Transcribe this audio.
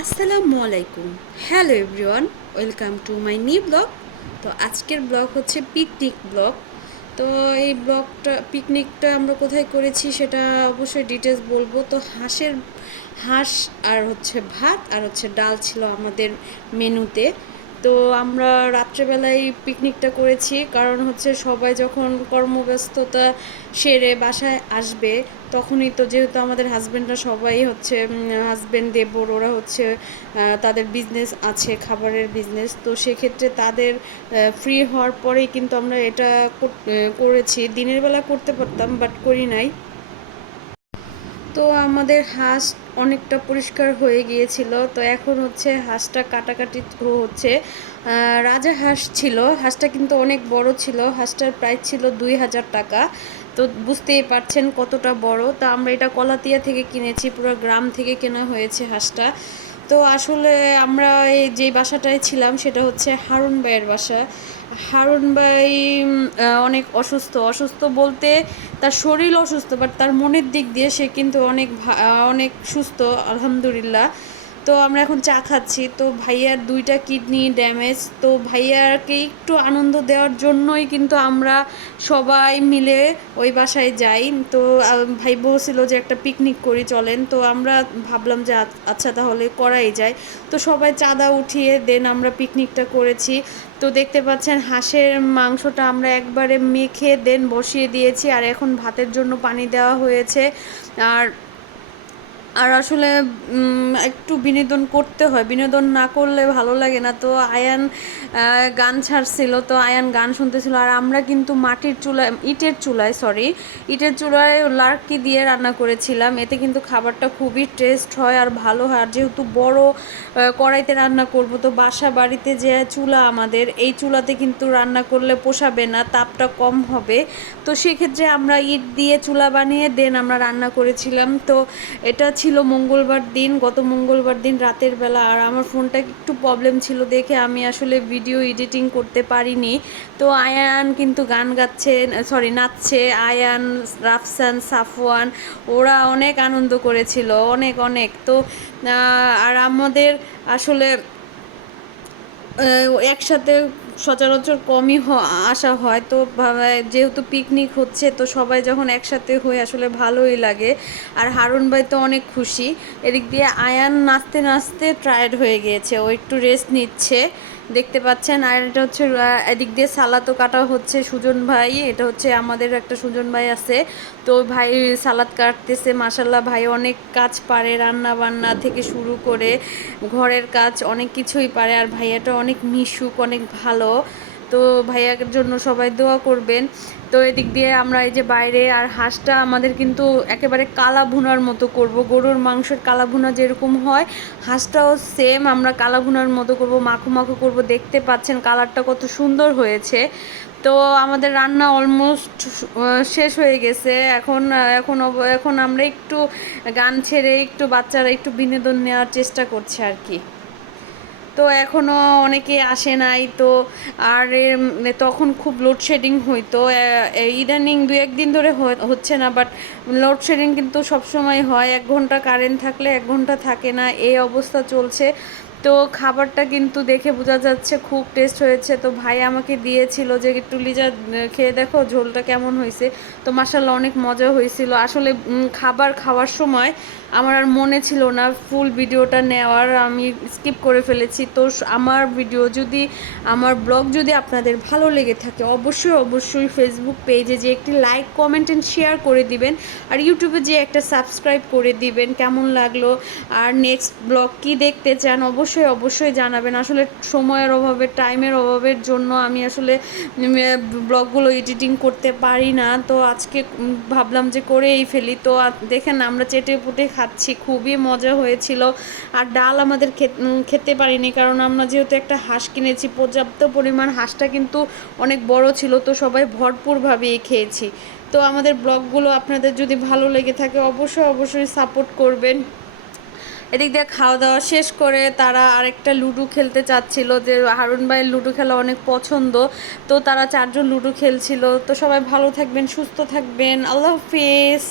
আসসালামু আলাইকুম। Hello everyone welcome to my new blog তো আজকের ব্লগ হচ্ছে পিকনিক ব্লগ তো এই ব্লগটা পিকনিকটা আমরা কোথায় করেছি সেটা অবশ্যই ডিটেলস বলব। তো হাঁসের, হাঁস আর হচ্ছে ভাত আর হচ্ছে ডাল ছিল আমাদের মেনুতে। তো আমরা রাত্রেবেলায় পিকনিকটা করেছি। কারণ হচ্ছে সবাই যখন কর্মব্যস্ততা সেরে বাসায় আসবে, তখনই তো যেহেতু আমাদের হাজব্যান্ডরা সবাই হচ্ছে হাজব্যান্ড দেবর, ওরা হচ্ছে তাদের বিজনেস আছে, খাবারের বিজনেস তো সেক্ষেত্রে তাদের ফ্রি হওয়ার পরেই কিন্তু আমরা এটা করেছি। দিনের বেলা করতে পারতাম বাট করি নাই। তো আমাদের হাঁস অনেকটা পরিষ্কার হয়ে গিয়েছিল। তো এখন হচ্ছে হাঁসটা কাটাকাটি হচ্ছে রাজা হাঁস ছিল। হাঁসটা কিন্তু অনেক বড় ছিল। হাঁসটার প্রাইস ছিল দুই হাজার টাকা। তো বুঝতেই পারছেন কতটা বড়। তা আমরা এটা কলাতিয়া থেকে কিনেছি। পুরো গ্রাম থেকে কেনা হয়েছে হাঁসটা। তো আসলে আমরা এই যে বাসাটায় ছিলাম, সেটা হচ্ছে হারুন ভাইয়ের বাসা। হারুন ভাই অনেক অসুস্থ। অসুস্থ বলতে তার শরীর অসুস্থ বাট তার মনের দিক দিয়ে সে কিন্তু অনেক অনেক সুস্থ, আলহামদুলিল্লাহ। তো আমরা এখন চা খাচ্ছি। তো ভাইয়ার দুইটা কিডনি ড্যামেজ তো ভাইয়াকে একটু আনন্দ দেওয়ার জন্যই কিন্তু আমরা সবাই মিলে ওই বাসায় যাই। তো ভাই বলছিল যে একটা পিকনিক করি, চলেন। তো আমরা ভাবলাম যে আচ্ছা তাহলে করাই যায়। তো সবাই চাঁদা উঠিয়ে দেন আমরা পিকনিকটা করেছি। তো দেখতে পাচ্ছেন হাঁসের মাংসটা আমরা একবারে মেখে দেন বসিয়ে দিয়েছি। আর এখন ভাতের জন্য পানি দেওয়া হয়েছে। আর আর আসলে একটু বিনোদন করতে হয়। বিনোদন না করলে ভালো লাগে না। তো আয়ান গান ছাড়ছিল, তো আয়ান গান শুনতেছিল। আর আমরা কিন্তু মাটির চুলায়, ইটের চুলায় সরি ইটের চুলায় লার্কি দিয়ে রান্না করেছিলাম। এতে কিন্তু খাবারটা খুবই টেস্ট হয় আর ভালো হয়। আর যেহেতু বড় কড়াইতে রান্না করব, তো বাসা বাড়িতে যে চুলা আমাদের, এই চুলাতে কিন্তু রান্না করলে পোষাবে না, তাপটা কম হবে। তো সেক্ষেত্রে আমরা ইট দিয়ে চুলা বানিয়ে, দেন আমরা রান্না করেছিলাম। তো এটা ছিল মঙ্গলবার দিন, গত মঙ্গলবার দিন রাতের বেলা, আর আমার ফোনটা একটু প্রবলেম ছিল দেখে আমি আসলে ভিডিও এডিটিং করতে পারিনি। তো আয়ান কিন্তু গান গাচ্ছে সরি নাচছে, আয়ান, রাফসান, সাফওয়ান, ওরা অনেক আনন্দ করেছিল, অনেক অনেক। তো আর আমাদের আসলে একসাথে সচরাচর কমই আসা হয়। তো যেহেতু পিকনিক হচ্ছে, তো সবাই যখন একসাথে হয়ে আসলে ভালোই লাগে। আর হারুন ভাই তো অনেক খুশি। এদিক দিয়ে আয়ান নাচতে নাচতে টায়ার্ড হয়ে গিয়েছে। ও একটু রেস্ট নিচ্ছে। দেখতে পাচ্ছেন, আর এটা হচ্ছে এদিক দিয়ে সালাদও কাটা হচ্ছে সুজন ভাই। এটা হচ্ছে আমাদের একটা সুজন ভাই আছে। তো ভাই সালাদ কাটতেছে মাসাল্লাহ ভাই অনেক কাজ পারে রান্না বান্না থেকে শুরু করে ঘরের কাজ, অনেক কিছুই পারে। আর ভাইয়াটা অনেক মিশুক, অনেক ভালো। তো ভাইয়ার জন্য সবাই দোয়া করবেন। তো এদিক দিয়ে আমরা এই যে বাইরে আর হাঁসটা আমাদের কিন্তু একেবারে কালা ভুনার মতো করব। গরুর মাংসের কালা ভুনা যেরকম হয়, হাঁসটাও সেম আমরা কালা ভুনার মতো করব, মাখো মাখো করব। দেখতে পাচ্ছেন কালারটা কত সুন্দর হয়েছে। তো আমাদের রান্না অলমোস্ট শেষ হয়ে গেছে। এখন এখন এখন আমরা একটু গান ছেড়ে একটু বাচ্চারা একটু বিনোদন নেওয়ার চেষ্টা করছে আর কি। তো এখনও অনেকে আসে নাই, তো আর তখন খুব লোডশেডিং হইতো। ইদানিং দু একদিন ধরে হচ্ছে না বাট লোডশেডিং কিন্তু সবসময় হয়। এক ঘণ্টা কারেন্ট থাকলে এক ঘণ্টা থাকে না, এই অবস্থা চলছে। তো খাবারটা কিন্তু দেখে বোঝা যাচ্ছে, খুব টেস্ট হয়েছে। তো ভাই আমাকে দিয়েছিল যে, একটু লিজা খেয়ে দেখো ঝোলটা কেমন হয়েছে তো মাসাল্লাহ অনেক মজা হয়েছিল আসলে খাবার খাওয়ার সময় আমার আর মনে ছিল না ফুল ভিডিওটা নেওয়ার আমি স্কিপ করে ফেলেছি। তো আমার ভিডিও যদি, আমার ব্লগ যদি আপনাদের ভালো লেগে থাকে, অবশ্যই অবশ্যই ফেসবুক পেজে যে একটি লাইক কমেন্ট অ্যান্ড শেয়ার করে দিবেন, আর ইউটিউবে যে একটা সাবস্ক্রাইব করে দিবেন, কেমন লাগল, আর নেক্সট ব্লগ কি দেখতে চান, অবশ্যই অবশ্যই জানাবেন। আসলে সময়ের অভাবে টাইমের অভাবের জন্য আমি আসলে ব্লগগুলো এডিটিং করতে পারি না। তো আজকে ভাবলাম যে করেই ফেলি। তো দেখেন, আমরা চেটে পুটে খাচ্ছি, খুবই মজা হয়েছিল। আর ডাল আমাদের খেতে পারিনি কারণ আমরা যেহেতু একটা হাঁস কিনেছি, পর্যাপ্ত পরিমাণ হাঁসটা কিন্তু অনেক বড় ছিল, তো সবাই ভরপুরভাবেই খেয়েছি। তো আমাদের ব্লগগুলো আপনাদের যদি ভালো লেগে থাকে, অবশ্যই অবশ্যই সাপোর্ট করবেন। এদিক দিয়ে খাওয়া দাওয়া শেষ করে তারা আরেকটা লুডো খেলতে চাচ্ছিল, যে হারুন ভাইয়ের লুডো খেলা অনেক পছন্দ। তো তারা চারজন লুডো খেলছিল। তো সবাই ভালো থাকবেন, সুস্থ থাকবেন। আল্লাহ হাফিজ।